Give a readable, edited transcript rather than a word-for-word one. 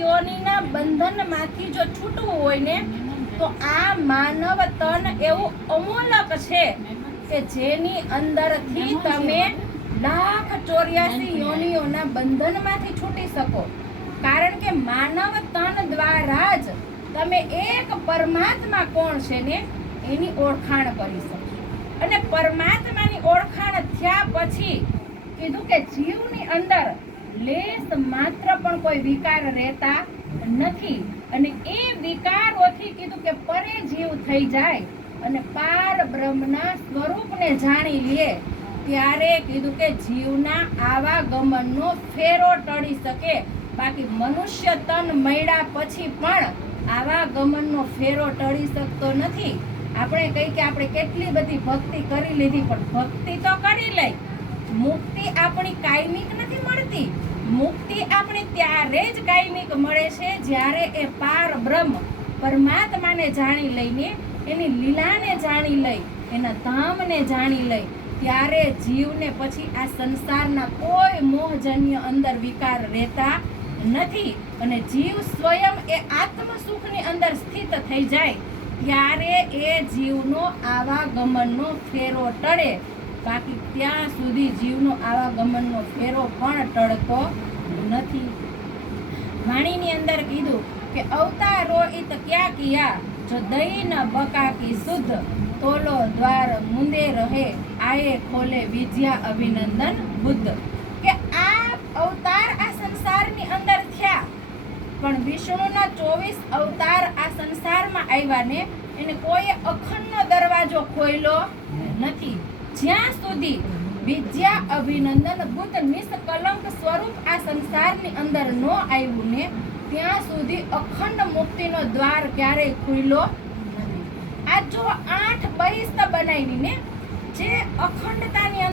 યોનિના બંધનમાંથી જો છૂટવું હોય ને તો આ માનવ તન એવું અમૂલક છે કે જેની અંદરથી તમે 1,84 યોનિઓના બંધનમાંથી છૂટી શકો. કારણ કે માનવ તન દ્વારા જ તમે એક પરમાત્મા કોણ છે ને એની ઓળખાણ કરી શકો. અને પરમાત્માની ઓળખાણ થયા પછી કીધું કે જીવની અંદર લેશ માત્ર પણ કોઈ વિકાર રહેતા નથી. અને એ વિકારોથી કીધું કે પરે જીવ થઈ જાય અને પાર બ્રહ્મના સ્વરૂપને જાણી લે ત્યારે કીધું કે જીવના આવાગમનનો ફેરો ટળી શકે. બાકી મનુષ્ય તન મળ્યા પછી પણ આવાગમનનો ફેરો ટળી શકતો નથી. આપણે કહી કે આપણે કેટલી બધી ભક્તિ કરી લીધી, પણ ભક્તિ તો કરી લઈ, મુક્તિ આપણી કાયમિક નથી મળતી. મુક્તિ આપણે ત્યારે જ કાયમિક મળે છે જ્યારે એ પાર બ્રહ્મ પરમાત્માને જાણી લઈને, એની લીલાને જાણી લઈ, એના ધામને જાણી લઈ, ત્યારે જીવને પછી આ સંસારના કોઈ મોહજન્ય અંદર વિકાર રહેતા નથી. અને જીવ સ્વયં એ આત્મ સુખની અંદર સ્થિત થઈ જાય ત્યારે એ જીવનો આવાગમનનો ફેરો ટળે. બાકી ત્યાં સુધી જીવનો આવાગમનનો ફેરો પણ ટળતો નથી. વાણીની અંદર કીધું કે અવતારો ઈત ક્યાં કિયા જો દઈ ન બકાકી શુદ્ધ તોલો દ્વાર મુંદે રહે આયે ખોલે વિદ્યા અભિનંદન બુદ્ધ. કે આ અવતાર આ સંસારની અંદર થયા, પણ વિષ્ણુના 24 અવતાર આ સંસારમાં આવ્યા ને એને કોઈ અખંડનો દરવાજો ખોલ્યો નથી. જ્યાં સુધી વિદ્યા અભિનંદન બુદ્ધ નિષ્કલંક સ્વરૂપ આ સંસારની અંદર ન આવ્યું ને ત્યાં સુધી અખંડ મુક્તિનો દ્વાર ક્યારેય ખુલ્યો નથી. આ જો 8 બહિસ્ત બનાવીને જે અખંડતાની